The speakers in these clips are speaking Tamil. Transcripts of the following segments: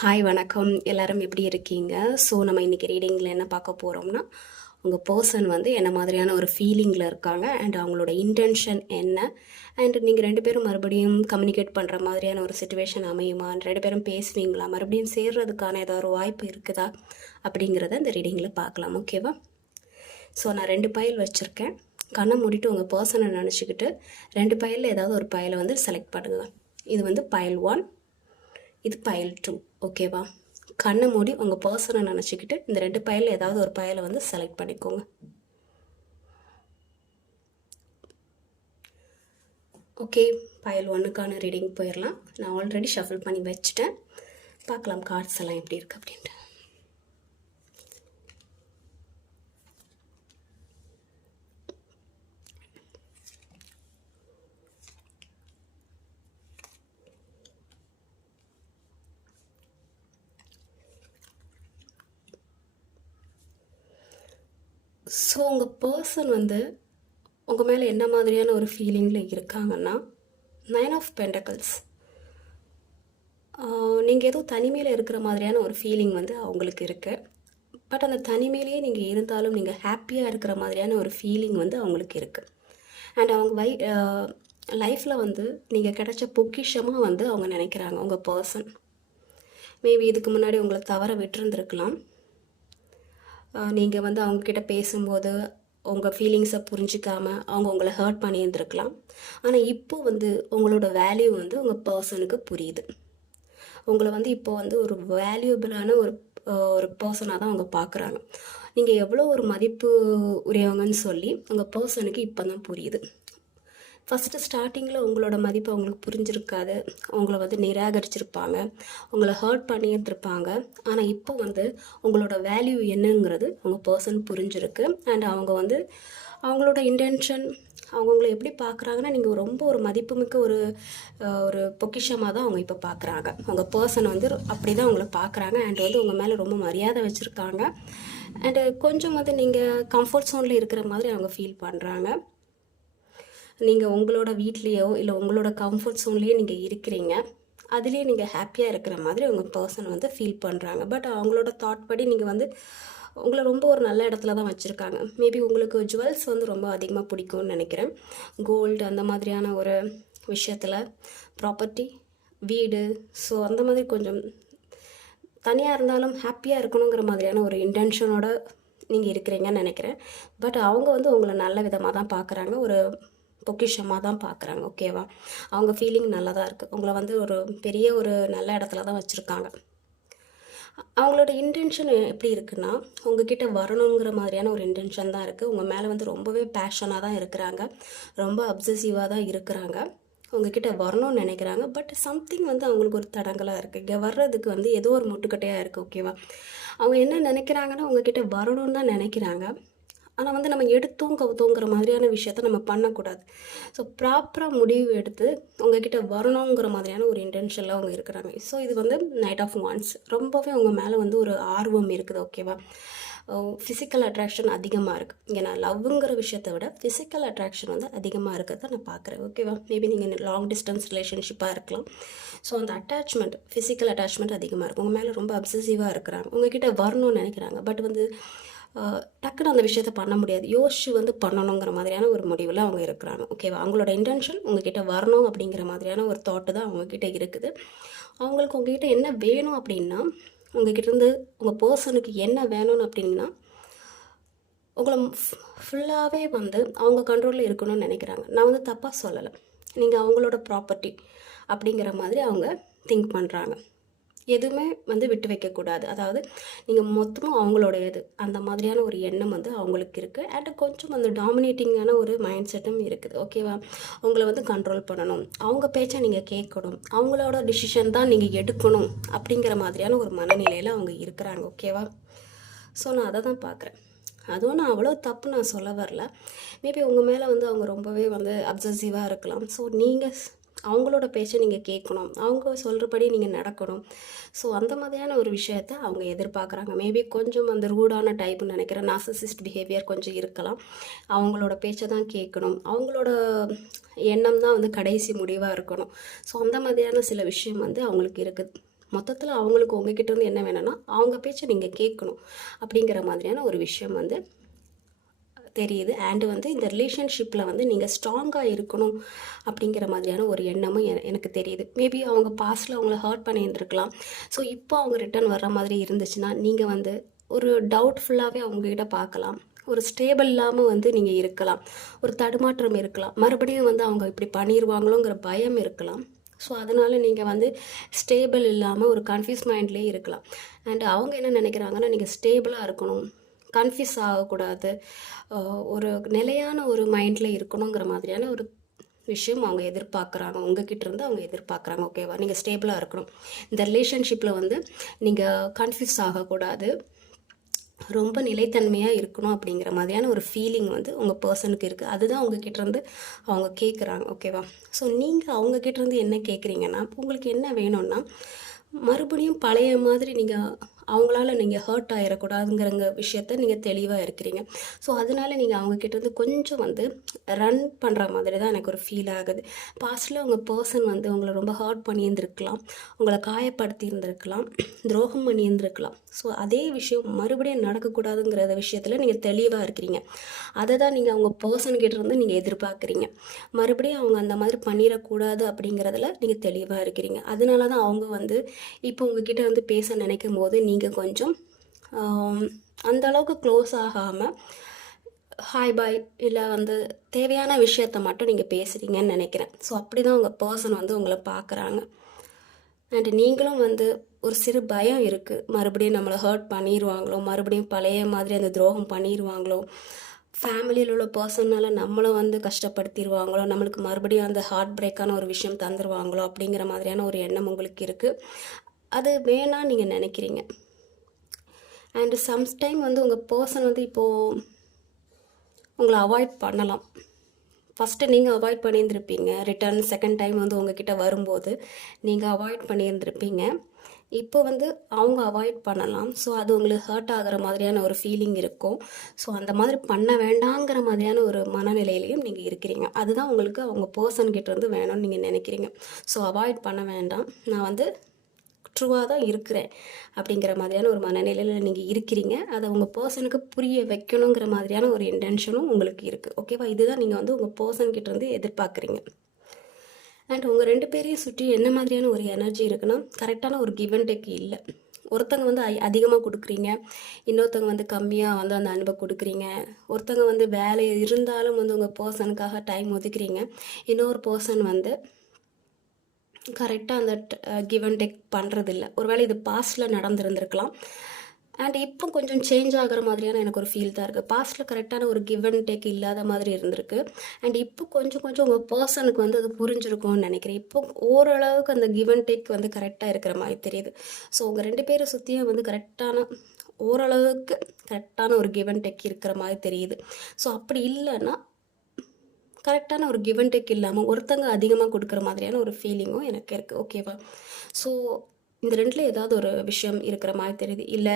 ஹாய் வணக்கம். எல்லாரும் எப்படி இருக்கீங்க? ஸோ நம்ம இன்றைக்கி ரீடிங்கில் என்ன பார்க்க போகிறோம்னா, உங்கள் பர்சன் வந்து என்ன மாதிரியான ஒரு ஃபீலிங்கில் இருக்காங்க அண்ட் அவங்களோட இன்டென்ஷன் என்ன, அண்ட் நீங்கள் ரெண்டு பேரும் மறுபடியும் கம்யூனிகேட் பண்ணுற மாதிரியான ஒரு சுச்சுவேஷன் அமையுமா, ரெண்டு பேரும் பேசுவீங்களா, மறுபடியும் சேர்றதுக்கான ஏதாவது ஒரு வாய்ப்பு இருக்குதா அப்படிங்கிறத இந்த ரீடிங்கில் பார்க்கலாம். ஓகேவா? ஸோ நான் 2 பைல் வச்சுருக்கேன். கண்ணை மூடிட்டு உங்கள் பர்சனை நினச்சிக்கிட்டு 2 பைலில் ஏதாவது ஒரு பைலை வந்து செலக்ட் பண்ணுங்கள். இது வந்து பைல் 1, இது பைல் 2. ஓகேவா? கண்ணை மூடி உங்கள் பர்சனை நினச்சிக்கிட்டு இந்த 2 பைலில் ஏதாவது ஒரு பைலை வந்து செலக்ட் பண்ணிக்கோங்க. ஓகே, பைல் 1க்கான ரீடிங் போயிடலாம். நான் ஆல்ரெடி ஷஃபில் பண்ணி வச்சுட்டேன். பார்க்கலாம் கார்ட்ஸ் எல்லாம் எப்படி இருக்குது அப்படின்ட்டு. ஸோ உங்கள் பர்சன் வந்து உங்கள் மேலே என்ன மாதிரியான ஒரு ஃபீலிங்கில் இருக்காங்கன்னா, 9 ஆஃப் பென்டக்கிள்ஸ். நீங்கள் ஏதோ தனிமையில் இருக்கிற மாதிரியான ஒரு ஃபீலிங் வந்து அவங்களுக்கு இருக்குது. பட் அந்த தனிமையிலேயே நீங்கள் இருந்தாலும் நீங்கள் ஹாப்பியாக இருக்கிற மாதிரியான ஒரு ஃபீலிங் வந்து அவங்களுக்கு இருக்குது. அண்ட் அவங்க லைஃப்பில் வந்து நீங்கள் கிடைச்ச பொக்கிஷமாக வந்து அவங்க நினைக்கிறாங்க. உங்கள் பர்சன் மேபி இதுக்கு முன்னாடி உங்களை தவற விட்டுருந்துருக்கலாம். நீங்கள் வந்து அவங்கக்கிட்ட பேசும்போது உங்கள் ஃபீலிங்ஸை புரிஞ்சிக்காமல் அவங்க உங்களை ஹர்ட் பண்ணியிருந்துருக்கலாம். ஆனால் இப்போது வந்து உங்களோட வேல்யூ வந்து உங்கள் பர்சனுக்கு புரியுது. உங்களை வந்து இப்போ வந்து ஒரு வேல்யூபிளான ஒரு பர்சனாக தான் அவங்க பார்க்குறாங்க. நீங்கள் எவ்வளோ ஒரு மதிப்பு உரியவங்கன்னு சொல்லி உங்கள் பர்சனுக்கு இப்போ தான் புரியுது. ஃபஸ்ட்டு ஸ்டார்டிங்கில் உங்களோட மதிப்பு அவங்களுக்கு புரிஞ்சிருக்காது. உங்களை வந்து நிராகரிச்சிருப்பாங்க, உங்களை ஹர்ட் பண்ணியிருந்துருப்பாங்க. ஆனால் இப்போ வந்து உங்களோட வேல்யூ என்னங்கிறது உங்கள் பர்சன் புரிஞ்சிருக்கு. அண்ட் அவங்க வந்து அவங்களோட இன்டென்ஷன் அவங்கள எப்படி பார்க்குறாங்கன்னா, நீங்கள் ரொம்ப ஒரு மதிப்புமிக்க ஒரு பொக்கிஷமாக தான் அவங்க இப்போ பார்க்குறாங்க. உங்கள் பர்சன் வந்து அப்படி தான் அவங்கள பார்க்குறாங்க. அண்ட் வந்து உங்கள் மேலே ரொம்ப மரியாதை வச்சுருக்காங்க. அண்டு கொஞ்சம் வந்து நீங்கள் கம்ஃபர்ட் ஜோனில் இருக்கிற மாதிரி அவங்க ஃபீல் பண்ணுறாங்க. நீங்கள் உங்களோட வீட்லேயோ இல்லை உங்களோட கம்ஃபர்ட் ஜோன்லேயே நீங்கள் இருக்கிறீங்க, அதுலேயே நீங்கள் ஹாப்பியாக இருக்கிற மாதிரி உங்கள் பர்சன் வந்து ஃபீல் பண்ணுறாங்க. பட் அவங்களோட தாட் படி நீங்கள் வந்து உங்களை ரொம்ப ஒரு நல்ல இடத்துல தான் வச்சுருக்காங்க. மேபி உங்களுக்கு ஜுவல்ஸ் வந்து ரொம்ப அதிகமாக பிடிக்கும்னு நினைக்கிறேன். கோல்டு அந்த மாதிரியான ஒரு விஷயத்தில், ப்ராப்பர்ட்டி, வீடு, ஸோ அந்த மாதிரி கொஞ்சம் தனியாக இருந்தாலும் ஹாப்பியாக இருக்கணுங்கிற மாதிரியான ஒரு இன்டென்ஷனோட நீங்கள் இருக்கிறீங்கன்னு நினைக்கிறேன். பட் அவங்க வந்து உங்களை நல்ல விதமாக தான் பார்க்குறாங்க, ஒரு பொக்கிஷமாக தான் பார்க்குறாங்க. ஓகேவா? அவங்க ஃபீலிங் நல்லா தான் இருக்குது. உங்களை வந்து ஒரு பெரிய ஒரு நல்ல இடத்துல தான் வச்சுருக்காங்க. அவங்களோட இன்டென்ஷன் எப்படி இருக்குன்னா, உங்ககிட்ட வரணுங்கிற மாதிரியான ஒரு இன்டென்ஷன் தான் இருக்குது. உங்கள் மேலே வந்து ரொம்பவே பேஷனாக தான் இருக்கிறாங்க, ரொம்ப அப்சசிவாக தான் இருக்கிறாங்க. உங்ககிட்ட வரணும்னு நினைக்கிறாங்க. பட் சம்திங் வந்து அவங்களுக்கு ஒரு தடங்கலாக இருக்குது. இங்கே வர்றதுக்கு வந்து ஏதோ ஒரு முட்டுக்கட்டையாக இருக்குது. ஓகேவா? அவங்க என்ன நினைக்கிறாங்கன்னா, உங்ககிட்ட வரணும்னு தான் நினைக்கிறாங்க. ஆனால் வந்து நம்ம எடுத்தோம் கவுத்தோங்கிற மாதிரியான விஷயத்த நம்ம பண்ணக்கூடாது. ஸோ ப்ராப்பராக முடிவு எடுத்து உங்ககிட்ட வரணுங்கிற மாதிரியான ஒரு இன்டென்ஷனில் அவங்க இருக்கிறாங்க. ஸோ இது வந்து நைட் ஆஃப் வான்ஸ். ரொம்பவே அவங்க மேலே வந்து ஒரு ஆர்வம் இருக்குது. ஓகேவா? ஃபிசிக்கல் அட்ராக்ஷன் அதிகமாக இருக்குது. இங்கே நான் லவ்ங்கிற விஷயத்தை விட ஃபிசிக்கல் அட்ராக்ஷன் வந்து அதிகமாக இருக்கிறத நான் பார்க்குறேன். ஓகேவா? மேபி நீங்கள் லாங் டிஸ்டன்ஸ் ரிலேஷன்ஷிப்பாக இருக்கலாம். ஸோ அந்த அட்டாச்மெண்ட், ஃபிசிக்கல் அட்டாச்மெண்ட் அதிகமாக இருக்கும். உங்கள் மேலே ரொம்ப அப்சசிவாக இருக்கிறாங்க, உங்ககிட்ட வரணும்னு நினைக்கிறாங்க. பட் வந்து டக்குன்னு அந்த விஷயத்த பண்ண முடியாது. யோசிச்சு வந்து பண்ணணுங்கிற மாதிரியான ஒரு முடிவில் அவங்க இருக்கிறாங்க. ஓகேவா? அவங்களோட இன்டென்ஷன் உங்ககிட்ட வரணும் அப்படிங்கிற மாதிரியான ஒரு தாட்டு தான் அவங்கக்கிட்ட இருக்குது. அவங்களுக்கு உங்ககிட்ட என்ன வேணும் அப்படின்னா, உங்ககிட்டேருந்து உங்கள் பர்சனுக்கு என்ன வேணும்னு அப்படின்னா, உங்களை ஃபுல்லாகவே வந்து அவங்க கண்ட்ரோலில் இருக்கணும்னு நினைக்கிறாங்க. நான் வந்து தப்பாக சொல்லலை. நீங்கள் அவங்களோட ப்ராப்பர்ட்டி அப்படிங்கிற மாதிரி அவங்க திங்க் பண்ணுறாங்க. எதுவுமே வந்து விட்டு வைக்கக்கூடாது. அதாவது நீங்கள் மொத்தமும் அவங்களோடையது, அந்த மாதிரியான ஒரு எண்ணம் வந்து அவங்களுக்கு இருக்குது. அண்ட் கொஞ்சம் அந்த டாமினேட்டிங்கான ஒரு மைண்ட் செட்டும் இருக்குது. ஓகேவா? உங்களை வந்து கண்ட்ரோல் பண்ணணும், அவங்க பேச்சை நீங்கள் கேட்கணும், அவங்களோட டிசிஷன் தான் நீங்கள் எடுக்கணும் அப்படிங்கிற மாதிரியான ஒரு மனநிலையில் அவங்க இருக்கிறாங்க. ஓகேவா? ஸோ நான் அதை தான் பார்க்குறேன். அதுவும் நான் அவ்வளோ தப்பு நான் சொல்ல வரல. மேபி உங்கள் மேலே வந்து அவங்க ரொம்பவே வந்து அப்சசிவாக இருக்கலாம். ஸோ நீங்கள் அவங்களோட பேச்சை நீங்கள் கேட்கணும், அவங்க சொல்கிறபடி நீங்கள் நடக்கணும். ஸோ அந்த மாதிரியான ஒரு விஷயத்த அவங்க எதிர்பார்க்குறாங்க. மேபி கொஞ்சம் அந்த ரூடான டைப்புன்னு நினைக்கிறேன். நார்சிசிஸ்ட் பிஹேவியர் கொஞ்சம் இருக்கலாம். அவங்களோட பேச்சை தான் கேட்கணும், அவங்களோட எண்ணம் தான் வந்து கடைசி முடிவாக இருக்கணும். ஸோ அந்த மாதிரியான சில விஷயம் வந்து அவங்களுக்கு இருக்குது. மொத்தத்தில் அவங்களுக்கு உங்ககிட்ட இருந்து என்ன வேணும்னா அவங்க பேச்சை நீங்கள் கேட்கணும் அப்படிங்கிற மாதிரியான ஒரு விஷயம் வந்து தெரியுது. அண்டு வந்து இந்த ரிலேஷன்ஷிப்பில் வந்து நீங்கள் ஸ்ட்ராங்காக இருக்கணும் அப்படிங்கிற மாதிரியான ஒரு எண்ணமும் எனக்கு தெரியுது. மேபி அவங்க பாஸ்டில் அவங்கள ஹர்ட் பண்ணியிருந்துருக்கலாம். ஸோ இப்போ அவங்க ரிட்டர்ன் வர்ற மாதிரி இருந்துச்சுன்னா நீங்கள் வந்து ஒரு டவுட்ஃபுல்லாகவே அவங்ககிட்ட பார்க்கலாம். ஒரு ஸ்டேபிள் இல்லாமல் வந்து நீங்கள் இருக்கலாம். ஒரு தடுமாற்றம் இருக்கலாம். மறுபடியும் வந்து அவங்க இப்படி பண்ணிடுவாங்களோங்கிற பயம் இருக்கலாம். ஸோ அதனால் நீங்கள் வந்து ஸ்டேபிள் இல்லாமல் ஒரு கன்ஃபியூஸ் மைண்ட்லேயே இருக்கலாம். அண்டு அவங்க என்ன நினைக்கிறாங்கன்னா நீங்கள் ஸ்டேபிளாக இருக்கணும், கன்ஃபியூஸ் ஆகக்கூடாது, ஒரு நிலையான ஒரு மைண்டில் இருக்கணுங்கிற மாதிரியான ஒரு விஷயம் அவங்க எதிர்பார்க்குறாங்க. உங்ககிட்ட இருந்து அவங்க எதிர்பார்க்குறாங்க. ஓகேவா? நீங்கள் ஸ்டேபிளாக இருக்கணும். இந்த ரிலேஷன்ஷிப்பில் வந்து நீங்கள் கன்ஃபியூஸ் ஆகக்கூடாது, ரொம்ப நிலைத்தன்மையாக இருக்கணும் அப்படிங்கிற மாதிரியான ஒரு ஃபீலிங் வந்து உங்கள் பர்சனுக்கு இருக்குது. அதுதான் உங்ககிட்டேருந்து அவங்க கேட்குறாங்க. ஓகேவா? ஸோ நீங்கள் அவங்கக்கிட்டேருந்து என்ன கேட்குறீங்கன்னா, உங்களுக்கு என்ன வேணும்னா மறுபடியும் பழைய மாதிரி நீங்கள் அவங்களால நீங்கள் ஹர்ட் ஆகிடக்கூடாதுங்கிற விஷயத்த நீங்கள் தெளிவாக இருக்கிறீங்க. ஸோ அதனால நீங்கள் அவங்கக்கிட்டேருந்து கொஞ்சம் வந்து ரன் பண்ணுற மாதிரி தான் எனக்கு ஒரு ஃபீல் ஆகுது. பாஸ்டில் உங்கள் பர்சன் வந்து உங்களை ரொம்ப ஹர்ட் பண்ணியிருந்துருக்கலாம், உங்களை காயப்படுத்தி இருந்திருக்கலாம், துரோகம் பண்ணியிருந்துருக்கலாம். ஸோ அதே விஷயம் மறுபடியும் நடக்கக்கூடாதுங்கிற விஷயத்தில் நீங்கள் தெளிவாக இருக்கிறீங்க. அதை தான் நீங்கள் அவங்க பர்சன்கிட்டேருந்து நீங்கள் எதிர்பார்க்குறீங்க. மறுபடியும் அவங்க அந்த மாதிரி பண்ணிடக்கூடாது அப்படிங்கிறதுல நீங்கள் தெளிவாக இருக்கிறீங்க. அதனால தான் அவங்க வந்து இப்போ உங்ககிட்ட வந்து பேச நினைக்கும் போது நீங்கள் கொஞ்சம் அந்த அளவுக்கு க்ளோஸ் ஆகாமல் ஹாய் பாய் இல்லை வந்து தேவையான விஷயத்த மட்டும் நீங்கள் பேசுகிறீங்கன்னு நினைக்கிறேன். ஸோ அப்படி தான் உங்கள் பர்சன் வந்து உங்களை பார்க்குறாங்க. அண்டு நீங்களும் வந்து ஒரு சிறு பயம் இருக்குது, மறுபடியும் நம்மளை ஹர்ட் பண்ணிடுவாங்களோ, மறுபடியும் பழைய மாதிரி அந்த துரோகம் பண்ணிடுவாங்களோ, ஃபேமிலியில் உள்ள பர்சனால் நம்மளை வந்து கஷ்டப்படுத்திடுவாங்களோ, நம்மளுக்கு மறுபடியும் அந்த ஹார்ட் பிரேக்கான ஒரு விஷயம் தந்துடுவாங்களோ அப்படிங்கிற மாதிரியான ஒரு எண்ணம் உங்களுக்கு இருக்குது. அது வேணான்னு நீங்கள் நினைக்கிறீங்க. அண்டு சம்டைம் வந்து உங்கள் பர்சன் வந்து இப்போது உங்களை அவாய்ட் பண்ணலாம். ஃபஸ்ட்டு நீங்கள் அவாய்ட் பண்ணியிருந்திருப்பீங்க. ரிட்டர்ன் செகண்ட் டைம் வந்து உங்ககிட்ட வரும்போது நீங்கள் அவாய்ட் பண்ணியிருந்திருப்பீங்க. இப்போ வந்து அவங்க அவாய்ட் பண்ணலாம். ஸோ அது உங்களுக்கு ஹர்ட் ஆகிற மாதிரியான ஒரு ஃபீலிங் இருக்கும். ஸோ அந்த மாதிரி பண்ண வேண்டாங்கிற மாதிரியான ஒரு மனநிலையிலையும் நீங்கள் இருக்கிறீங்க. அதுதான் உங்களுக்கு அவங்க பர்சன்கிட்ட இருந்து வேணும்னு நீங்கள் நினைக்கிறீங்க. ஸோ அவாய்ட் பண்ண வேண்டாம், நான் வந்து ட்ரூவாக தான் இருக்கிறேன் அப்படிங்கிற மாதிரியான ஒரு மனநிலையில் நீங்கள் இருக்கிறீங்க. அதை உங்கள் பர்சனுக்கு புரிய வைக்கணுங்கிற மாதிரியான ஒரு இன்டென்ஷனும் உங்களுக்கு இருக்குது. ஓகேவா? இதுதான் நீங்கள் வந்து உங்கள் பர்சன்கிட்ட இருந்து எதிர்பார்க்குறீங்க. அண்ட் உங்கள் 2 பேரையும் சுற்றி என்ன மாதிரியான ஒரு எனர்ஜி இருக்குன்னா, கரெக்டான ஒரு கிவ் அண்ட் டேக் இல்லை. ஒருத்தங்க வந்து அதிகமாக கொடுக்குறீங்க, இன்னொருத்தவங்க வந்து கம்மியாக வந்து அந்த அன்பை கொடுக்குறீங்க. ஒருத்தங்க வந்து வேலை இருந்தாலும் வந்து உங்கள் பர்சனுக்காக டைம் ஒதுக்குறீங்க, இன்னொரு பர்சன் வந்து கரெக்டாக அந்த கிவ் அண்ட் டேக் பண்ணுறதில்ல. ஒருவேளை இது பாஸ்டில் நடந்துருந்துருக்கலாம். அண்ட் இப்போ கொஞ்சம் சேஞ்ச் ஆகிற மாதிரியான எனக்கு ஒரு ஃபீல் தான் இருக்குது. பாஸ்ட்டில் கரெக்டான ஒரு கிவ் அண்ட் டேக் இல்லாத மாதிரி இருந்திருக்கு. அண்ட் இப்போ கொஞ்சம் கொஞ்சம் உங்கள் பர்சனுக்கு வந்து அது புரிஞ்சிருக்கும்னு நினைக்கிறேன். இப்போ ஓரளவுக்கு அந்த கிவ் அண்ட் டேக் வந்து கரெக்டாக இருக்கிற மாதிரி தெரியுது. ஸோ உங்கள் 2 பேரை சுற்றியும் வந்து ஓரளவுக்கு கரெக்டான ஒரு கிவ் அண்ட் டேக் இருக்கிற மாதிரி தெரியுது. ஸோ அப்படி இல்லைன்னா கரெக்டான ஒரு கிவ் அண்ட் டேக் இல்லாமல் ஒருத்தங்க அதிகமாக கொடுக்குற மாதிரியான ஒரு ஃபீலிங்கும் எனக்கு இருக்குது. ஓகேவா? ஸோ இந்த 2ல் ஏதாவது ஒரு விஷயம் இருக்கிற மாதிரி தெரியுது. இல்லை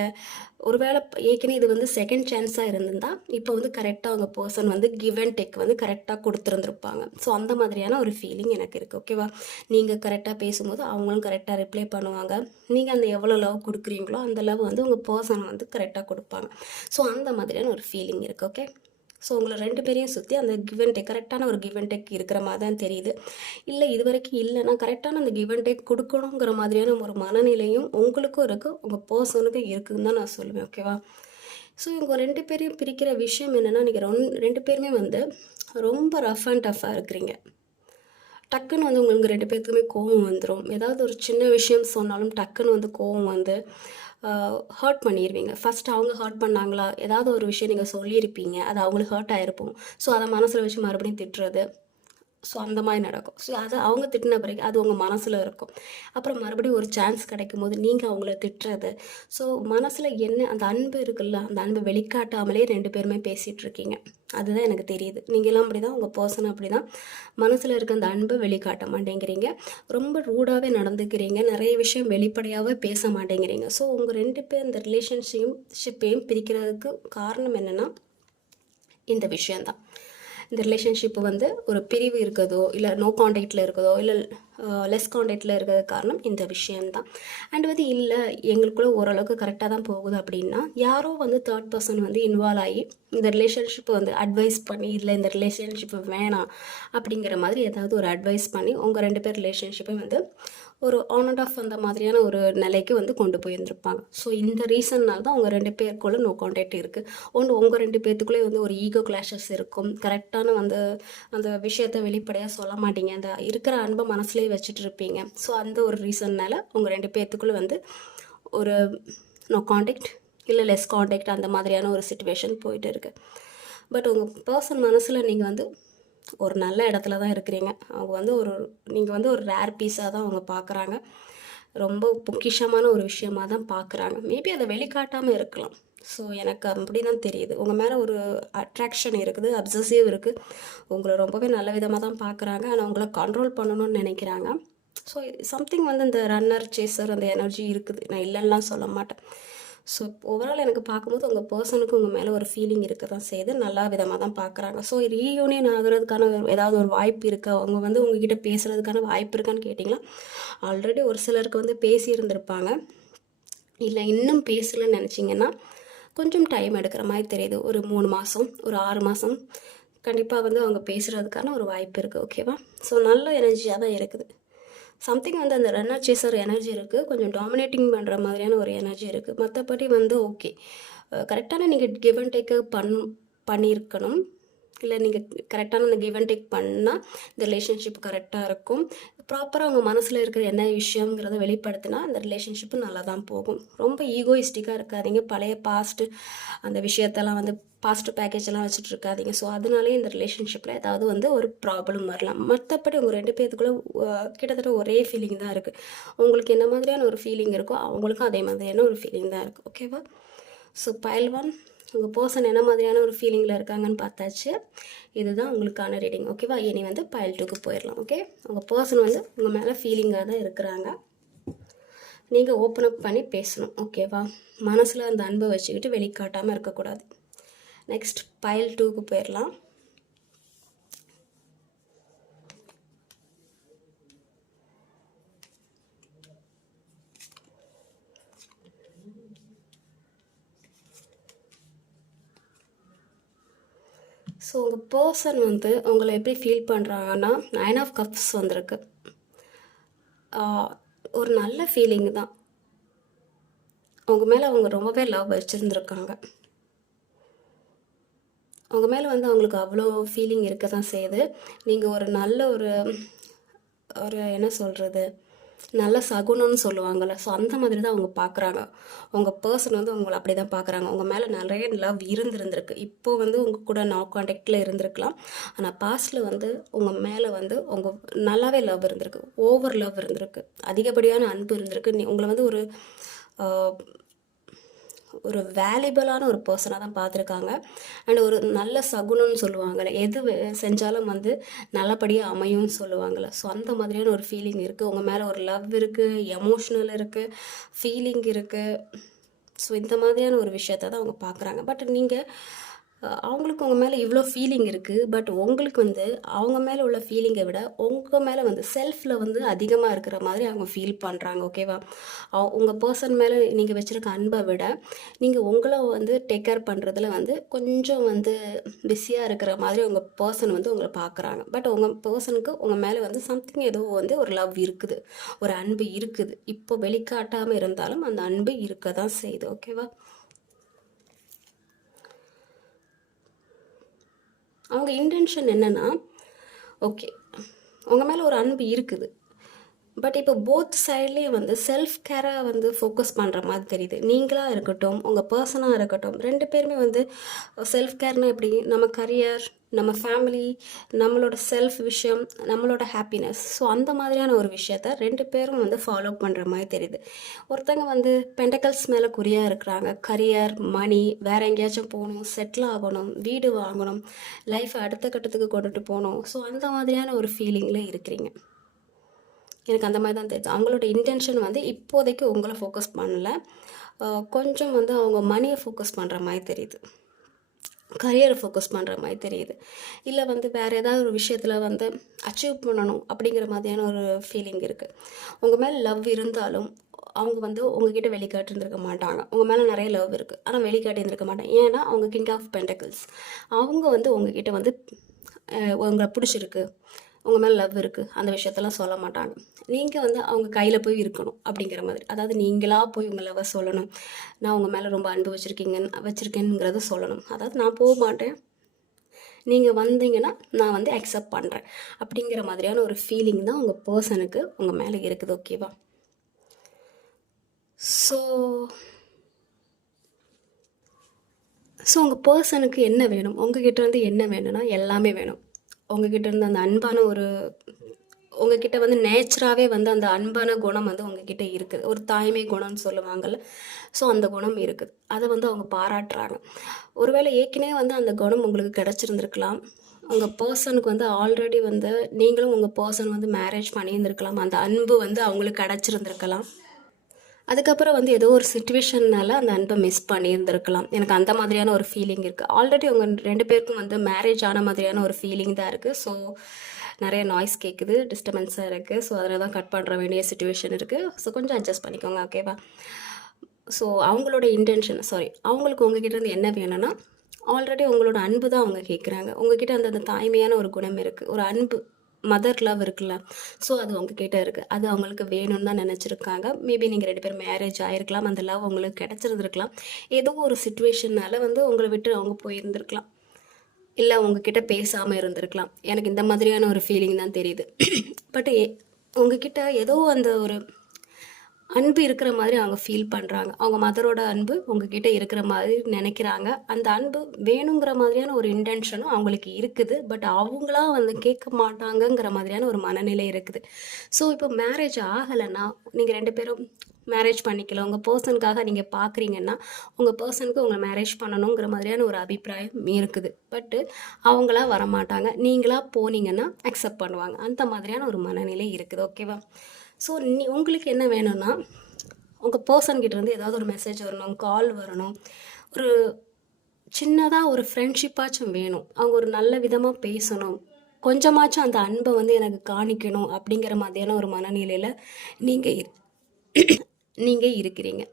ஒருவேளை ஏற்கனவே இது வந்து செகண்ட் சான்ஸாக இருந்திருந்தால் இப்போ வந்து கரெக்டாக அவங்க பர்சன் வந்து கிவ் அண்ட் டேக் வந்து கரெக்டாக கொடுத்துருந்துருப்பாங்க. ஸோ அந்த மாதிரியான ஒரு ஃபீலிங் எனக்கு இருக்குது. ஓகேவா? நீங்கள் கரெக்டாக பேசும்போது அவங்களும் கரெக்டாக ரிப்ளை பண்ணுவாங்க. நீங்கள் அந்த எவ்வளோ லவ் கொடுக்குறீங்களோ அந்த லவ் வந்து உங்கள் பர்சன் வந்து கரெக்டாக கொடுப்பாங்க. ஸோ அந்த மாதிரியான ஒரு ஃபீலிங் இருக்குது. ஓகே? ஸோ உங்களை 2 பேரையும் சுற்றி அந்த கிவ் அண்ட் டேக் கரெக்டான ஒரு கிவ் அண்ட் டேக் இருக்கிற மாதிரி தான் தெரியுது. இல்லை இது வரைக்கும் இல்லைன்னா கரெக்டான அந்த கிவ் அண்ட் டேக் கொடுக்கணுங்கிற மாதிரியான ஒரு மனநிலையும் உங்களுக்கும் இருக்குது, உங்கள் பர்சனுக்கும் இருக்குதுன்னு தான் நான் சொல்லுவேன். ஓகேவா? ஸோ இவங்க 2 பேரையும் பிரிக்கிற விஷயம் என்னென்னா, நீங்கள் 2 பேருமே வந்து ரொம்ப ரஃப் அண்ட் டஃப்பாக இருக்கிறீங்க. டக்குன்னு வந்து உங்களுக்கு 2 பேர்த்துக்குமே கோவம் வந்துடும். ஏதாவது ஒரு சின்ன விஷயம் சொன்னாலும் டக்குன்னு வந்து கோவம் வந்து ஹர்ட் பண்ணிடுவீங்க. ஃபஸ்ட்டு அவங்க ஹர்ட் பண்ணாங்களா, ஏதாவது ஒரு விஷயம் நீங்கள் சொல்லியிருப்பீங்க, அது அவங்களுக்கு ஹர்ட் ஆகிருப்போம். ஸோ அதை மனசில் வச்சு மறுபடியும் திட்டுறது, ஸோ அந்த மாதிரி நடக்கும். ஸோ அதை அவங்க திட்டின பிறகு அது உங்கள் மனசில் இருக்கும். அப்புறம் மறுபடியும் ஒரு சான்ஸ் கிடைக்கும் போது நீங்கள் அவங்கள திட்டுறது. ஸோ மனசில் என்ன அந்த அன்பு இருக்குல்ல, அந்த அன்பை வெளிக்காட்டாமலே 2 பேருமே பேசிகிட்டு இருக்கீங்க. அதுதான் எனக்கு தெரியுது. நீங்களாம் அப்படி தான், உங்கள் பர்சன் அப்படி தான். மனசில் இருக்க அந்த அன்பை வெளிக்காட்ட மாட்டேங்கிறீங்க, ரொம்ப ரூடாகவே நடந்துக்கிறீங்க, நிறைய விஷயம் வெளிப்படையாகவே பேச மாட்டேங்கிறீங்க. ஸோ உங்கள் 2 பேர் இந்த ரிலேஷன்ஷிப்பையும் பிரிக்கிறதுக்கு காரணம் என்னென்னா இந்த விஷயந்தான். இந்த ரிலேஷன்ஷிப் வந்து ஒரு பிரிவு இருக்கிறதோ இல்லை நோ காண்டாக்டில் இருக்கிறதோ இல்லை லெஸ் காண்டாக்டில் இருக்கிறது காரணம் இந்த விஷயம்தான். அண்ட் வந்து இல்லை எங்களுக்குள்ளே ஓரளவுக்கு கரெக்டாக தான் போகுது அப்படின்னா யாரோ வந்து தேர்ட் பர்சன் வந்து இன்வால்வ் ஆகி இந்த ரிலேஷன்ஷிப்பை வந்து அட்வைஸ் பண்ணி இல்லை இந்த ரிலேஷன்ஷிப் வேணாம் அப்படிங்கிற மாதிரி ஏதாவது ஒரு அட்வைஸ் பண்ணி உங்கள் 2 பேர் ரிலேஷன்ஷிப்பை வந்து ஒரு ஆன் அண்ட் ஆஃப் அந்த மாதிரியான ஒரு நிலைக்கு வந்து கொண்டு போயிருந்துருப்பாங்க. ஸோ இந்த ரீசன்னால் தான் உங்கள் 2 பேருக்குள்ளே நோ காண்டாக்ட் இருக்குது. ஒன்று உங்கள் 2 பேர்த்துக்குள்ளே வந்து ஒரு ஈகோ கிளாஷஸ் இருக்கும். கரெக்டான வந்து அந்த விஷயத்த வெளிப்படையாக சொல்ல மாட்டீங்க. அந்த இருக்கிற அன்பை மனசுலேயே வச்சுட்டு இருப்பீங்க. ஸோ அந்த ஒரு ரீசன்னால் உங்கள் 2 பேர்த்துக்குள்ளே வந்து ஒரு நோ காண்டாக்ட் இல்லை லெஸ் காண்டாக்ட் அந்த மாதிரியான ஒரு சிச்சுவேஷன் போயிட்டு இருக்குது. பட் உங்கள் பர்சன் மனசில் நீங்கள் வந்து ஒரு நல்ல இடத்துல தான் இருக்கிறீங்க. அவங்க வந்து நீங்கள் வந்து ஒரு ரேர் பீஸாக தான் அவங்க பார்க்குறாங்க. ரொம்ப பொக்கிஷமான ஒரு விஷயமாக தான் பார்க்குறாங்க. மேபி அதை வெளிக்காட்டாமல் இருக்கலாம். ஸோ எனக்கு அப்படி தான் தெரியுது. உங்கள் மேலே ஒரு அட்ராக்ஷன் இருக்குது, அப்சசிவ் இருக்குது. உங்களை ரொம்பவே நல்ல விதமாக தான் பார்க்குறாங்க. ஆனால் உங்களை கண்ட்ரோல் பண்ணணும்னு நினைக்கிறாங்க. ஸோ சம்திங் வந்து இந்த ரன்னர் சேசர் அந்த எனர்ஜி இருக்குது. நான் இல்லைன்னுலாம் சொல்ல மாட்டேன். ஸோ ஓவரால் எனக்கு பார்க்கும்போது உங்கள் பர்சனுக்கு உங்கள் மேலே ஒரு ஃபீலிங் இருக்க தான் செய்யுது. நல்லா விதமாக தான் பார்க்குறாங்க. ஸோ ரீயூனியன் ஆகிறதுக்கான ஏதாவது ஒரு வாய்ப்பு இருக்கா? அவங்க வந்து உங்ககிட்ட பேசுகிறதுக்கான வாய்ப்பு இருக்கான்னு கேட்டிங்களா? ஆல்ரெடி ஒரு சிலருக்கு வந்து பேசியிருந்திருப்பாங்க. இல்லை இன்னும் பேசலன்னு நினச்சிங்கன்னா கொஞ்சம் டைம் எடுக்கிற மாதிரி தெரியுது. ஒரு 3 மாதம், ஒரு 6 மாதம் கண்டிப்பாக வந்து அவங்க பேசுகிறதுக்கான ஒரு வாய்ப்பு இருக்குது. ஓகேவா? ஸோ நல்ல எனர்ஜியாக தான் இருக்குது. சம்திங் வந்து அந்த ரன்னர் சேசர் எனர்ஜி இருக்குது. கொஞ்சம் டாமினேட்டிங் பண்ணுற மாதிரியான ஒரு எனர்ஜி இருக்குது. மற்றபடி வந்து ஓகே, கரெக்டான நீங்கள் கிவ் அண்ட் டேக்கு பண்ணியிருக்கணும். இல்லை நீங்கள் கரெக்டான அந்த கிவ் அண்ட் டேக் பண்ணால் இந்த ரிலேஷன்ஷிப் கரெக்டாக இருக்கும். ப்ராப்பராக அவங்க மனசில் இருக்கிற என்ன விஷயங்கிறத வெளிப்படுத்தினா அந்த ரிலேஷன்ஷிப்பு நல்லா தான் போகும். ரொம்ப ஈகோயிஸ்டிக்காக இருக்காதீங்க. பழைய பாஸ்ட்டு அந்த விஷயத்தெல்லாம் வந்து பாஸ்ட் பேக்கேஜெல்லாம் வச்சுட்டு இருக்காதீங்க. ஸோ அதனாலே இந்த ரிலேஷன்ஷிப்பில் ஏதாவது வந்து ஒரு ப்ராப்ளம் வரலாம். மற்றபடி உங்கள் 2 பேர்த்துக்குள்ளே கிட்டத்தட்ட ஒரே ஃபீலிங் தான் இருக்குது. உங்களுக்கு என்ன மாதிரியான ஒரு ஃபீலிங் இருக்கோ அவங்களுக்கும் அதே மாதிரியான ஒரு ஃபீலிங் தான் இருக்குது. ஓகேவா? ஸோ பைல் 1 உங்கள் பர்சன் என்ன மாதிரியான ஒரு ஃபீலிங்கில் இருக்காங்கன்னு பார்த்தாச்சு. இதுதான் உங்களுக்கான ரீடிங். ஓகேவா? இனி வந்து பைல் 2க்கு போயிடலாம். ஓகே, உங்கள் பர்சன் வந்து உங்கள் மேலே ஃபீலிங்காக தான் இருக்கிறாங்க. நீங்கள் ஓப்பன் அப் பண்ணி பேசணும். ஓகேவா? மனசில் அந்த அன்பை வச்சுக்கிட்டு வெளிக்காட்டாமல் இருக்கக்கூடாது. நெக்ஸ்ட் பைல் 2க்கு போயிடலாம். ஸோ உங்கள் பர்சன் வந்து உங்களை எப்படி ஃபீல் பண்ணுறாங்கன்னா 9 ஆஃப் கப்ஸ் வந்திருக்கு. ஒரு நல்ல ஃபீலிங் தான். உங்கள் மேலே அவங்க ரொம்பவே லவ் வச்சுருந்துருக்காங்க. உங்கள் மேலே வந்து அவங்களுக்கு அவ்வளோ ஃபீலிங் இருக்க தான் செய்யுது. நீங்கள் ஒரு நல்ல ஒரு என்ன சொல்கிறது, நல்ல சகுனம்னு சொல்லுவாங்கள்ல. ஸோ அந்த மாதிரி தான் அவங்க பார்க்குறாங்க. உங்கள் பர்சன் வந்து உங்களை அப்படி தான் பார்க்குறாங்க. உங்கள் மேலே நிறைய லவ் இருந்திருக்கு. இப்போது வந்து உங்கள் கூட நோ காண்டாக்டில் இருந்திருக்கலாம். ஆனால் பாஸ்டில் வந்து உங்கள் மேலே வந்து உங்கள் நல்லாவே லவ் இருந்திருக்கு. ஓவர் லவ் இருந்திருக்கு. அதிகப்படியான அன்பு இருந்திருக்கு. உங்களை வந்து ஒரு வேல்யூபிளான ஒரு பர்சனாக தான் பார்த்துருக்காங்க. அண்ட் ஒரு நல்ல சகுனம்னு சொல்லுவாங்கள்ல, எது செஞ்சாலும் வந்து நல்லபடியாக அமையும்னு சொல்லுவாங்கள்ல. ஸோ அந்த மாதிரியான ஒரு ஃபீலிங் இருக்குது. உங்கள் மேலே ஒரு லவ் இருக்குது, எமோஷ்னல் இருக்குது, ஃபீலிங் இருக்குது. ஸோ இந்த மாதிரியான ஒரு விஷயத்தை தான் அவங்க பார்க்குறாங்க. பட் நீங்கள் அவங்களுக்கு உங்கள் மேலே இவ்வளோ ஃபீலிங் இருக்குது. பட் உங்களுக்கு வந்து அவங்க மேலே உள்ள ஃபீலிங்கை விட உங்கள் மேலே வந்து செல்ஃபில் வந்து அதிகமாக இருக்கிற மாதிரி அவங்க ஃபீல் பண்ணுறாங்க. ஓகேவா? உங்கள் பர்சன் மேலே நீங்கள் வச்சுருக்க அன்பை விட நீங்கள் உங்களை வந்து டேக் கேர் பண்ணுறதுல வந்து கொஞ்சம் வந்து பிஸியாக இருக்கிற மாதிரி உங்கள் பர்சன் வந்து உங்களை பார்க்குறாங்க. பட் உங்கள் பர்சனுக்கு உங்கள் மேலே வந்து சம்திங் ஏதோ வந்து ஒரு லவ் இருக்குது, ஒரு அன்பு இருக்குது. இப்போ வெளிக்காட்டாமல் இருந்தாலும் அந்த அன்பு இருக்க தான் செய்யுது. ஓகேவா? அவங்க இன்டென்ஷன் என்னென்னா, ஓகே உங்கள் மேலே ஒரு அன்பு இருக்குது. பட் இப்போ போத் சைட்லேயும் வந்து செல்ஃப் கேரை வந்து ஃபோக்கஸ் பண்ணுற மாதிரி தெரியுது. நீங்களாக இருக்கட்டும், உங்கள் பர்சனாக இருக்கட்டும், 2 பேருமே வந்து செல்ஃப் கேர்னால் எப்படி, நம்ம கரியர், நம்ம ஃபேமிலி, நம்மளோட செல்ஃப் விஷயம், நம்மளோட ஹாப்பினஸ். ஸோ அந்த மாதிரியான ஒரு விஷயத்த 2 பேரும் வந்து ஃபாலோ பண்ணுற மாதிரி தெரியுது. ஒருத்தங்க வந்து பென்டக்கல்ஸ் மேலே குறியாக இருக்கிறாங்க. கரியர், மணி, வேறு எங்கேயாச்சும் போகணும், செட்டில் ஆகணும், வீடு வாங்கணும், லைஃப்பை அடுத்த கட்டத்துக்கு கொண்டுட்டு போகணும். ஸோ அந்த மாதிரியான ஒரு ஃபீலிங்கில் இருக்கிறீங்க. எனக்கு அந்த மாதிரி தான் தெரியுது. அவங்களோட இன்டென்ஷன் வந்து இப்போதைக்கு உங்களை ஃபோக்கஸ் பண்ணல, கொஞ்சம் வந்து அவங்க மணியை ஃபோக்கஸ் பண்ணுற மாதிரி தெரியுது. கரியரை ஃபோக்கஸ் பண்ணுற மாதிரி தெரியுது. இல்லை வந்து வேறு ஏதாவது ஒரு விஷயத்தில் வந்து அச்சீவ் பண்ணணும் அப்படிங்கிற மாதிரியான ஒரு ஃபீலிங் இருக்குது. உங்கள் மேலே லவ் இருந்தாலும் அவங்க வந்து உங்ககிட்ட வெளிக்காட்டிருந்துருக்க மாட்டாங்க. உங்கள் மேலே நிறைய லவ் இருக்குது, ஆனால் வெளிக்காட்டியிருந்திருக்க மாட்டாங்க. ஏன்னா அவங்க கிங் ஆஃப் பென்டக்கிள்ஸ். அவங்க வந்து உங்ககிட்ட வந்து உங்களை பிடிச்சிருக்கு, உங்கள் மேலே லவ் இருக்குது, அந்த விஷயத்தெல்லாம் சொல்ல மாட்டாங்க. நீங்கள் வந்து அவங்க கையில் போய் இருக்கணும் அப்படிங்கிற மாதிரி. அதாவது நீங்களாக போய் உங்கள் லவ்வை சொல்லணும். நான் உங்கள் மேலே ரொம்ப அன்பு வச்சுருக்கேங்கிறத சொல்லணும். அதாவது நான் போக மாட்டேன், நீங்கள் வந்தீங்கன்னா நான் வந்து அக்செப்ட் பண்ணுறேன் அப்படிங்கிற மாதிரியான ஒரு ஃபீலிங் தான் உங்கள் பர்சனுக்கு உங்கள் மேலே இருக்குது. ஓகேவா? ஸோ உங்கள் பர்சனுக்கு என்ன வேணும், உங்ககிட்ட இருந்து என்ன வேணும்னா எல்லாமே வேணும். உங்ககிட்ட இருந்து அந்த அன்பான ஒரு உங்ககிட்ட வந்து நேச்சராகவே வந்து அந்த அன்பான குணம் வந்து உங்ககிட்ட இருக்குது. ஒரு தாய்மை குணம்னு சொல்லுவாங்கள்ல, ஸோ அந்த குணம் இருக்குது. அதை வந்து அவங்க பாராட்டுறாங்க. ஒருவேளை ஏற்கனவே வந்து அந்த குணம் உங்களுக்கு கிடச்சிருந்துருக்கலாம். உங்கள் பர்சனுக்கு வந்து ஆல்ரெடி வந்து நீங்களும் உங்கள் பர்சன் வந்து மேரேஜ் பண்ணியிருந்துருக்கலாம். அந்த அன்பு வந்து அவங்களுக்கு கிடச்சிருந்துருக்கலாம். அதுக்கப்புறம் வந்து ஏதோ ஒரு சுச்சுவேஷன்னால அந்த அன்பை மிஸ் பண்ணியிருந்திருக்கலாம். எனக்கு அந்த மாதிரியான ஒரு ஃபீலிங் இருக்குது. ஆல்ரெடி உங்கள் 2 பேருக்கும் வந்து மேரேஜ் ஆன மாதிரியான ஒரு ஃபீலிங் தான் இருக்குது. ஸோ நிறைய நாய்ஸ் கேட்குது, டிஸ்டர்பன்ஸாக இருக்குது. ஸோ அதில் தான் கட் பண்ணுற வேண்டிய சுச்சுவேஷன் இருக்குது. ஸோ கொஞ்சம் அட்ஜஸ்ட் பண்ணிக்கோங்க. ஓகேவா? ஸோ அவங்களோட அவங்களுக்கு உங்ககிட்ட இருந்து என்ன வேணும்னா, ஆல்ரெடி உங்களோட அன்பு தான் அவங்க கேட்குறாங்க. உங்ககிட்ட அந்த தாய்மையான ஒரு குணம் இருக்குது, ஒரு அன்பு, மதர் லவ் இருக்குல்ல, ஸோ அது உங்ககிட்ட இருக்குது. அது அவங்களுக்கு வேணும்னு தான் நினச்சிருக்காங்க. மேபி நீங்கள் 2 பேரும் மேரேஜ் ஆகிருக்கலாம், அந்த லவ் உங்களுக்கு கிடச்சிருந்துருக்கலாம். ஏதோ ஒரு சுச்சுவேஷனால் வந்து உங்களை விட்டு அவங்க போயிருந்துருக்கலாம், இல்லை உங்ககிட்ட பேசாமல் இருந்திருக்கலாம். எனக்கு இந்த மாதிரியான ஒரு ஃபீலிங் தான் தெரியுது. பட் உங்ககிட்ட ஏதோ அந்த ஒரு அன்பு இருக்கிற மாதிரி அவங்க ஃபீல் பண்ணுறாங்க. அவங்க மதரோட அன்பு உங்ககிட்ட இருக்கிற மாதிரி நினைக்கிறாங்க. அந்த அன்பு வேணுங்கிற மாதிரியான ஒரு இன்டென்ஷனும் அவங்களுக்கு இருக்குது. பட் அவங்களா வந்து கேட்க மாட்டாங்கங்கிற மாதிரியான ஒரு மனநிலை இருக்குது. ஸோ இப்போ மேரேஜ் ஆகலைன்னா, நீங்கள் 2 பேரும் மேரேஜ் பண்ணிக்கலாம், உங்கள் பர்சனுக்காக நீங்கள் பார்க்குறீங்கன்னா, உங்கள் பர்சனுக்கு உங்களை மேரேஜ் பண்ணணுங்கிற மாதிரியான ஒரு அபிப்பிராயம் இருக்குது. பட்டு அவங்களா வரமாட்டாங்க. நீங்களா போனீங்கன்னா அக்செப்ட் பண்ணுவாங்க. அந்த மாதிரியான ஒரு மனநிலை இருக்குது. ஓகேவா? ஸோ உங்களுக்கு என்ன வேணும்னா, உங்கள் பர்சன்கிட்டேருந்து ஏதாவது ஒரு மெசேஜ் வரணும், கால் வரணும், ஒரு சின்னதாக ஒரு ஃப்ரெண்ட்ஷிப்பாச்சும் வேணும். அவங்க ஒரு நல்ல விதமாக பேசணும், கொஞ்சமாச்சும் அந்த அன்பை வந்து எனக்கு காணிக்கணும் அப்படிங்கிற மாதிரியான ஒரு மனநிலையில் நீங்கள் இருக்கிறீங்க.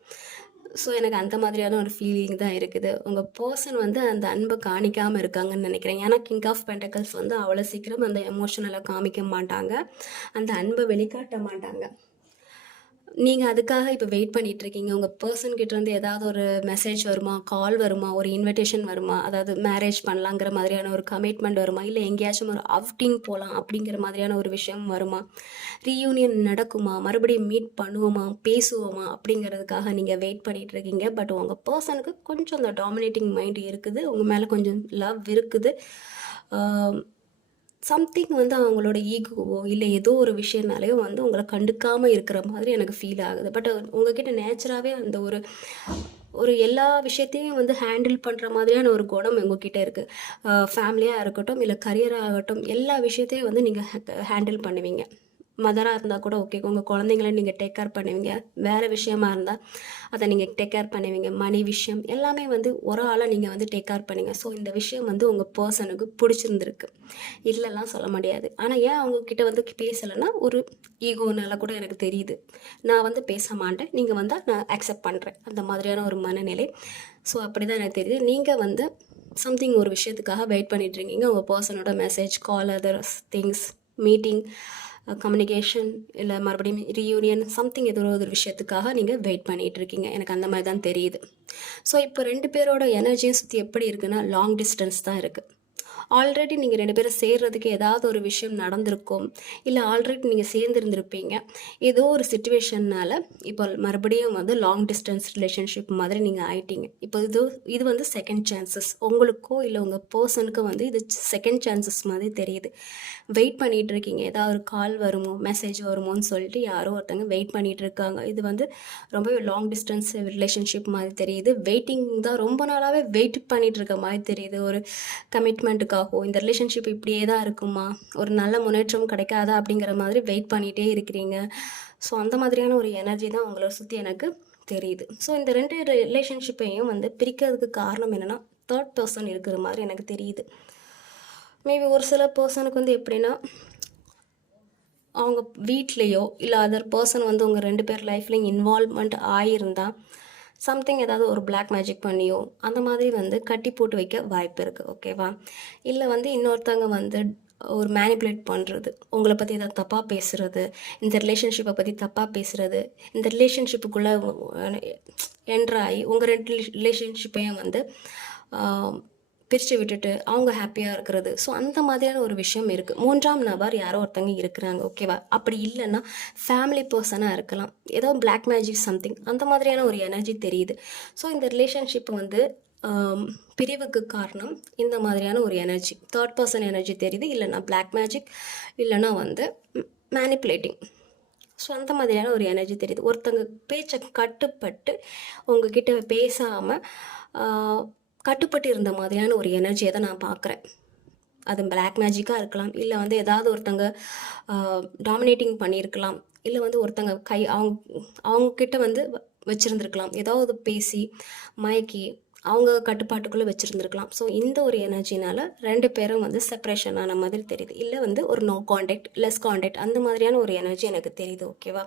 ஸோ எனக்கு அந்த மாதிரியான ஒரு ஃபீலிங் தான் இருக்குது. உங்கள் பர்சன் வந்து அந்த அன்பை காணிக்காமல் இருக்காங்கன்னு நினைக்கிறேன். ஏன்னா கிங் ஆஃப் பென்டக்கிள்ஸ் வந்து அவ்வளோ சீக்கிரம் அந்த எமோஷனலை காமிக்க மாட்டாங்க, அந்த அன்பை வெளிக்காட்ட மாட்டாங்க. நீங்கள் அதுக்காக இப்போ வெயிட் பண்ணிகிட்ருக்கீங்க. உங்கள் பர்சன்கிட்டேருந்து ஏதாவது ஒரு மெசேஜ் வருமா, கால் வருமா, ஒரு இன்விடேஷன் வருமா, அதாவது மேரேஜ் பண்ணலாங்கிற மாதிரியான ஒரு கமிட்மெண்ட் வருமா, இல்லை எங்கேயாச்சும் ஒரு அவுட்டிங் போகலாம் அப்படிங்கிற மாதிரியான ஒரு விஷயம் வருமா, ரீயூனியன் நடக்குமா, மறுபடியும் மீட் பண்ணுவோமா, பேசுவோமா அப்படிங்கிறதுக்காக நீங்கள் வெயிட் பண்ணிகிட்ருக்கீங்க. பட் உங்கள் பர்சனுக்கு கொஞ்சம் அந்த டாமினேட்டிங் மைண்ட் இருக்குது, உங்கள் மேலே கொஞ்சம் லவ் இருக்குது. சம்திங் வந்து அவங்களோட ஈகோவோ இல்லை ஏதோ ஒரு விஷயம்னாலேயோ வந்து உங்களை கண்டுக்காமல் இருக்கிற மாதிரி எனக்கு ஃபீல் ஆகுது. பட் உங்ககிட்ட நேச்சராகவே அந்த ஒரு எல்லா விஷயத்தையும் வந்து ஹேண்டில் பண்ணுற மாதிரியான ஒரு குணம் உங்ககிட்ட இருக்குது. ஃபேமிலியாக இருக்கட்டும், இல்லை கரியராக ஆகட்டும், எல்லா விஷயத்தையும் வந்து நீங்கள் ஹேண்டில் பண்ணுவீங்க. மதராக இருந்தால் கூட ஓகே, உங்கள் குழந்தைங்கள நீங்கள் டேக் கேர் பண்ணுவீங்க. வேறு விஷயமா இருந்தால் அதை நீங்கள் டேக் கேர் பண்ணுவீங்க. மணி விஷயம் எல்லாமே வந்து ஒரு ஆளாக நீங்கள் வந்து டேக் கேர் பண்ணுவீங்க. ஸோ இந்த விஷயம் வந்து உங்கள் பர்சனுக்கு பிடிச்சிருந்துருக்கு, இல்லைலாம் சொல்ல முடியாது. ஆனால் ஏன் அவங்கக்கிட்ட வந்து பேசலைன்னா, ஒரு ஈகோனால கூட எனக்கு தெரியுது. நான் வந்து பேச மாட்டேன், நீங்கள் வந்தால் நான் அக்செப்ட் பண்ணுறேன், அந்த மாதிரியான ஒரு மனநிலை. ஸோ அப்படி தான் எனக்கு தெரியுது. நீங்கள் வந்து சம்திங் ஒரு விஷயத்துக்காக வெயிட் பண்ணிட்டுருக்கீங்க. உங்கள் பர்சனோட மெசேஜ், கால், அதர் திங்ஸ், மீட்டிங், கம்யூனிகேஷன், இல்லை மறுபடியும் ரீயூனியன், சம்திங் ஏதோ ஒரு விஷயத்துக்காக நீங்கள் வெயிட் பண்ணிகிட்டு இருக்கீங்க. எனக்கு அந்த மாதிரி தான் தெரியுது. ஸோ இப்போ 2 பேரோட எனர்ஜியும் சுற்றி எப்படி இருக்குன்னா, லாங் டிஸ்டன்ஸ் தான் இருக்குது. ஆல்ரெடி நீங்கள் 2 பேரும் சேர்றதுக்கு ஏதாவது ஒரு விஷயம் நடந்திருக்கும், இல்லை ஆல்ரெடி நீங்கள் சேர்ந்துருந்துருப்பீங்க. ஏதோ ஒரு சிச்சுவேஷன்னால் இப்போ மறுபடியும் வந்து லாங் டிஸ்டன்ஸ் ரிலேஷன்ஷிப் மாதிரி நீங்கள் ஆயிட்டீங்க. இப்போ இது வந்து செகண்ட் சான்சஸ் உங்களுக்கோ இல்லை உங்கள் பர்சனுக்கோ வந்து இது செகண்ட் சான்சஸ் மாதிரி தெரியுது. வெயிட் பண்ணிகிட்டு இருக்கீங்க, ஏதாவது ஒரு கால் வருமோ, மெசேஜ் வருமோன்னு சொல்லிட்டு யாரோ ஒருத்தங்க வெயிட் பண்ணிகிட்டு இருக்காங்க. இது வந்து ரொம்பவே லாங் டிஸ்டன்ஸ் ரிலேஷன்ஷிப் மாதிரி தெரியுது. வெயிட்டிங் தான், ரொம்ப நாளாகவே வெயிட் பண்ணிகிட்டு இருக்க மாதிரி தெரியுது. ஒரு கமிட்மெண்ட்டுக்காகவோ, இந்த ரிலேஷன்ஷிப் இப்படியே தான் இருக்குமா, ஒரு நல்ல முன்னேற்றம் கிடைக்காதா அப்படிங்கிற மாதிரி வெயிட் பண்ணிகிட்டே இருக்கிறீங்க. ஸோ அந்த மாதிரியான ஒரு எனர்ஜி தான் உங்களை சுற்றி எனக்கு தெரியுது. ஸோ இந்த 2 ரிலேஷன்ஷிப்பையும் வந்து பிரிக்கிறதுக்கு காரணம் என்னென்னா, தேர்ட் பர்சன் இருக்கிற மாதிரி எனக்கு தெரியுது. மேபி ஒரு சில பர்சனுக்கு வந்து எப்படின்னா, அவங்க வீட்லேயோ இல்லை அதர் பர்சன் வந்து உங்கள் 2 பேர் லைஃப்லையும் இன்வால்வ்மெண்ட் ஆகியிருந்தா சம்திங் ஏதாவது ஒரு பிளாக் மேஜிக் பண்ணியோ அந்த மாதிரி வந்து கட்டி போட்டு வைக்க வாய்ப்பு இருக்குது. ஓகேவா? இல்லை வந்து இன்னொருத்தவங்க வந்து ஒரு மேனிப்புலேட் பண்ணுறது, உங்களை பற்றி ஏதாவது தப்பாக பேசுகிறது, இந்த ரிலேஷன்ஷிப்பை பற்றி தப்பாக பேசுகிறது, இந்த ரிலேஷன்ஷிப்புக்குள்ளே என்ட்ராகி உங்கள் 2 ரிலேஷன்ஷிப்பையும் வந்து பிரித்து விட்டுட்டு அவங்க ஹாப்பியாக இருக்கிறது. ஸோ அந்த மாதிரியான ஒரு விஷயம் இருக்குது. 3ஆம் நபர் யாரோ ஒருத்தவங்க இருக்கிறாங்க. ஓகேவா? அப்படி இல்லைன்னா ஃபேமிலி பர்சனாக இருக்கலாம், ஏதோ பிளாக் மேஜிக் சம்திங் அந்த மாதிரியான ஒரு எனர்ஜி தெரியுது. ஸோ இந்த ரிலேஷன்ஷிப் வந்து பிரிவுக்கு காரணம் இந்த மாதிரியான ஒரு எனர்ஜி, தேர்ட் பர்சன் எனர்ஜி தெரியுது. இல்லைன்னா பிளாக் மேஜிக், இல்லைன்னா வந்து மேனிப்புலேட்டிங். ஸோ அந்த மாதிரியான ஒரு எனர்ஜி தெரியுது. ஒருத்தங்க பேச்சை கட்டுப்பட்டு உங்ககிட்ட பேசாமல் கட்டுப்பட்டு இருந்த மாதிரியான ஒரு எனர்ஜியை தான் நான் பார்க்குறேன். அது பிளாக் மேஜிக்காக இருக்கலாம், இல்லை வந்து ஏதாவது ஒருத்தங்க டாமினேட்டிங் பண்ணியிருக்கலாம், இல்லை வந்து ஒருத்தங்க அவங்கக்கிட்ட வந்து வச்சுருந்துருக்கலாம், ஏதாவது பேசி மயக்கி அவங்க கட்டுப்பாட்டுக்குள்ளே வச்சுருந்துருக்கலாம். ஸோ இந்த ஒரு எனர்ஜினால் 2 பேரும் வந்து செப்பரேஷன் ஆன மாதிரி தெரியுது. இல்லை வந்து ஒரு நோ கான்டாக்ட், லெஸ் கான்டாக்ட் அந்த மாதிரியான ஒரு எனர்ஜி எனக்கு தெரியுது. ஓகேவா?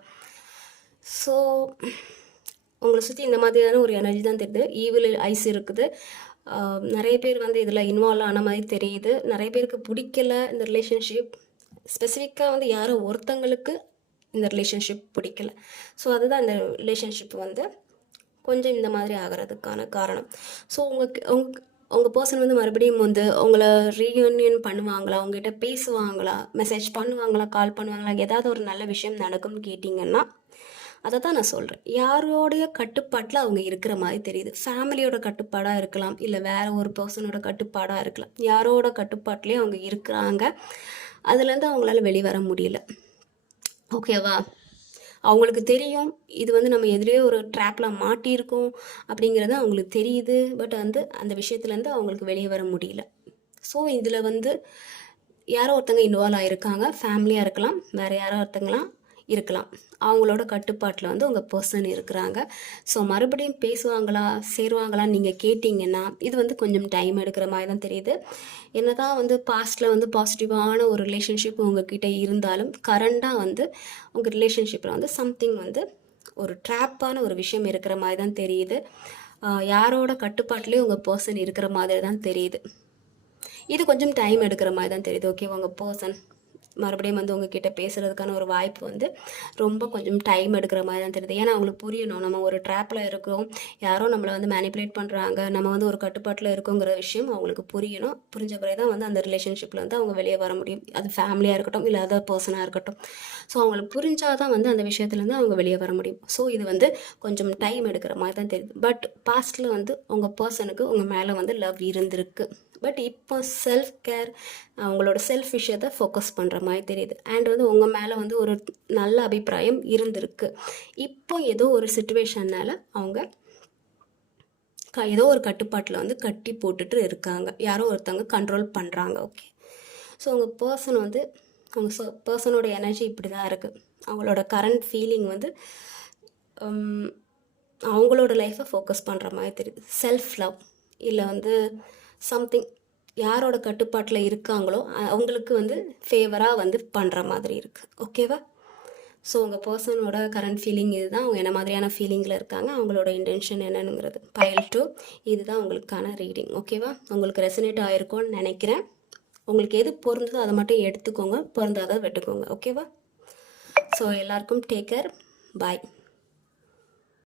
ஸோ உங்களை சுற்றி இந்த மாதிரியான ஒரு எனர்ஜி தான் தெரியுது. ஈவில் ஐஸ் இருக்குது. நிறைய பேர் வந்து இதில் இன்வால்வ் ஆன மாதிரி தெரியுது. நிறைய பேருக்கு பிடிக்கல இந்த ரிலேஷன்ஷிப். ஸ்பெசிஃபிக்காக வந்து யாரோ ஒருத்தங்களுக்கு இந்த ரிலேஷன்ஷிப் பிடிக்கல. ஸோ அதுதான் இந்த ரிலேஷன்ஷிப் வந்து கொஞ்சம் இந்த மாதிரி ஆகிறதுக்கான காரணம். ஸோ உங்கள் பர்சன் வந்து மறுபடியும் வந்து உங்களை ரீயூனியன் பண்ணுவாங்களா, உங்ககிட்ட பேசுவாங்களா, மெசேஜ் பண்ணுவாங்களா, கால் பண்ணுவாங்களா, ஏதாவது ஒரு நல்ல விஷயம் நடக்கும்னு கேட்டிங்கன்னா அதை தான் நான் சொல்கிறேன். யாரோடைய கட்டுப்பாட்டில் அவங்க இருக்கிற மாதிரி தெரியுது. ஃபேமிலியோட கட்டுப்பாடாக இருக்கலாம், இல்லை வேறு ஒரு பர்சனோட கட்டுப்பாடாக இருக்கலாம். யாரோட கட்டுப்பாட்டிலே அவங்க இருக்கிறாங்க, அதுலேருந்து அவங்களால வெளிவர முடியல. ஓகேவா? அவங்களுக்கு தெரியும் இது வந்து நம்ம எதிரே ஒரு ட்ராப்பில் மாட்டியிருக்கோம் அப்படிங்கிறது அவங்களுக்கு தெரியுது. பட் வந்து அந்த விஷயத்துலேருந்து அவங்களுக்கு வெளியே வர முடியல. ஸோ இதில் வந்து யாரோ ஒருத்தங்க இன்வால்வ் ஆகிருக்காங்க. ஃபேமிலியாக இருக்கலாம், வேறு யாரோ ஒருத்தங்களாம் இருக்கலாம். அவங்களோட கட்டுப்பாட்டில் வந்து உங்கள் பர்சன் இருக்கிறாங்க. ஸோ மறுபடியும் பேசுவாங்களா, சேருவாங்களான்னு நீங்கள் கேட்டிங்கன்னா இது வந்து கொஞ்சம் டைம் எடுக்கிற மாதிரி தான் தெரியுது. என்ன தான் வந்து பாஸ்ட்டில் வந்து பாசிட்டிவான ஒரு ரிலேஷன்ஷிப் உங்ககிட்ட இருந்தாலும் கரண்டாக வந்து உங்கள் ரிலேஷன்ஷிப்பில் வந்து சம்திங் வந்து ஒரு ட்ராப்பான ஒரு விஷயம் இருக்கிற மாதிரி தான் தெரியுது. யாரோட கட்டுப்பாட்டிலே உங்கள் பர்சன் இருக்கிற மாதிரி தான் தெரியுது. இது கொஞ்சம் டைம் எடுக்கிற மாதிரி தான் தெரியுது. ஓகே, உங்கள் பர்சன் மறுபடியும் வந்து உங்ககிட்ட பேசுகிறதுக்கான ஒரு வாய்ப்பு வந்து ரொம்ப கொஞ்சம் டைம் எடுக்கிற மாதிரி தான் தெரியுது. ஏன்னா அவங்களுக்கு புரியணும், நம்ம ஒரு ட்ராப்பில் இருக்கோம், யாரோ நம்மளை வந்து மேனிப்புலேட் பண்ணுறாங்க, நம்ம வந்து ஒரு கட்டுப்பாட்டில் இருக்கோங்கிற விஷயம் அவங்களுக்கு புரியணும். புரிஞ்ச பிறகு தான் வந்து அந்த ரிலேஷன்ஷிப்பில் வந்து அவங்க வெளியே வர முடியும். அது ஃபேமிலியாக இருக்கட்டும், இல்லை அதர் பர்சனாக இருக்கட்டும். ஸோ அவங்களுக்கு புரிஞ்சால் தான் வந்து அந்த விஷயத்துலேருந்து அவங்க வெளியே வர முடியும். ஸோ இது வந்து கொஞ்சம் டைம் எடுக்கிற மாதிரி தான் தெரியுது. பட் பாஸ்ட்டில் வந்து உங்கள் பர்சனுக்கு உங்கள் மேலே வந்து லவ் இருந்திருக்கு. பட் இப்போ செல்ஃப் கேர், அவங்களோட செல்ஃப் விஷயத்தை ஃபோக்கஸ் பண்ணுற மாதிரி தெரியுது. அண்ட் வந்து உங்கள் மேலே வந்து ஒரு நல்ல அபிப்பிராயம் இருந்திருக்கு. இப்போ ஏதோ ஒரு சிச்சுவேஷனால் அவங்க ஏதோ ஒரு கட்டுப்பாட்டில் வந்து கட்டி போட்டுட்டு இருக்காங்க. யாரோ ஒருத்தவங்க கண்ட்ரோல் பண்ணுறாங்க. ஓகே, ஸோ உங்கள் பர்சன் வந்து அவங்க பர்சனோட எனர்ஜி இப்படி தான் இருக்குது. அவங்களோட கரண்ட் ஃபீலிங் வந்து அவங்களோட லைஃப்பை ஃபோக்கஸ் பண்ணுற மாதிரி தெரியுது. செல்ஃப் லவ், இல்லை வந்து சம்திங் யாரோட கட்டுப்பாட்டில் இருக்காங்களோ அவங்களுக்கு வந்து ஃபேவராக வந்து பண்ணுற மாதிரி இருக்குது. ஓகேவா? ஸோ உங்கள் பர்சனோட கரண்ட் ஃபீலிங் இதுதான். அவங்க என்ன மாதிரியான ஃபீலிங்கில் இருக்காங்க, அவங்களோட இன்டென்ஷன் என்னங்கிறது பைல் 2 இதுதான் உங்களுக்கான ரீடிங். ஓகேவா? உங்களுக்கு ரெசனேட் ஆகிருக்கும்னு நினைக்கிறேன். உங்களுக்கு எது பொருந்ததோ அதை மட்டும் எடுத்துக்கோங்க, பொருந்தாத விட்டுக்கோங்க. ஓகேவா? ஸோ எல்லாருக்கும் டேக் கேர், பாய்.